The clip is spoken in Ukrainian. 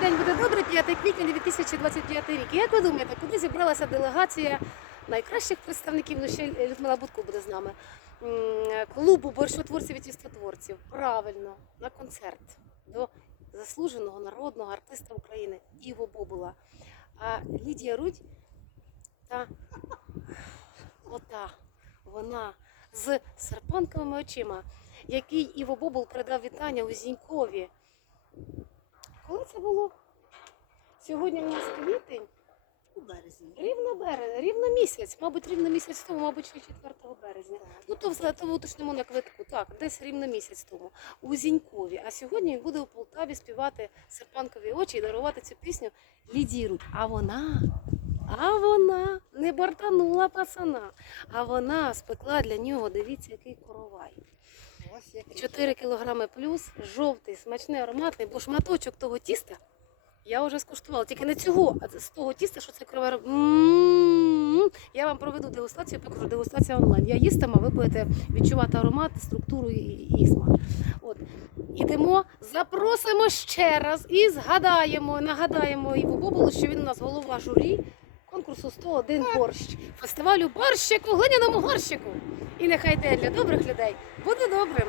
Хай день буде добре, 5 квітня 2025 рік. І як ви думаєте, куди зібралася делегація найкращих представників ну, ще Людмила Будко буде з нами? Клубу борщотворців і тістотворців. Правильно, на концерт до заслуженого народного артиста України Іво Бобула. А Лідія Рудь та ота вона з серпанковими очима, який Іво Бобул передав вітання у Зінькові. Це було? Сьогодні в нас квітень, У березні. рівно березень, рівно місяць, мабуть, рівно місяць тому, мабуть, 4 березня. Ну то все то уточнимо на квитку. Так, десь рівно місяць тому у Зінькові. А сьогодні він буде у Полтаві співати серпанкові очі і дарувати цю пісню Лідії. А вона, а вона не бартанула пацана. А вона спекла для нього, дивіться, який коровай. Ось як 4 кілограми плюс, жовтий, смачний, ароматний, бо шматочок того тіста я вже скуштувала. Тільки не цього, а з того тіста, що це крове. Я вам проведу дегустацію, покажу дегустація онлайн. Я їстиму, а ви будете відчувати аромат, структуру і, і смак. От. Ідемо, запросимо ще раз і згадаємо, нагадаємо Іву Бобулу, що він у нас голова журі конкурсу 101 борщ, фестивалю борщику, глиняному горщику. І нехай те для добрих людей буде добрим.